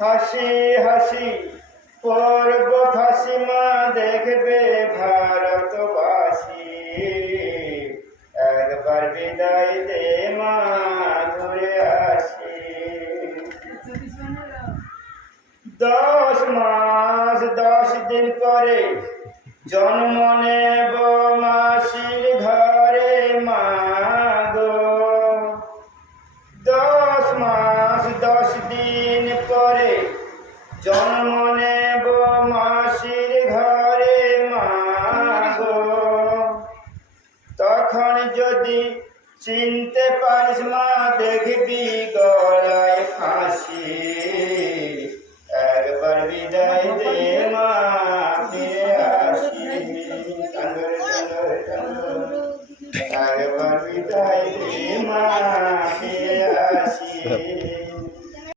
হাসি হাসি পর্বত হাসি মা দেখবে ভারতবাসী, একবার বিদায় দে মা ঘুরে আসি। 10 মাস 10 দিন পরে জন্ম নেব মাসির ঘরে মা গো। 10 মাস 10 দিন পরে জন্ম নেব মাসির ঘরে মা গো। তখন যদি চিনতে পারিস মা দেখবি গলায় ফাঁসি, একবার বিদায় দে মা ফিরে আসি। একবার বিদায় দে মা ফিরে আসি।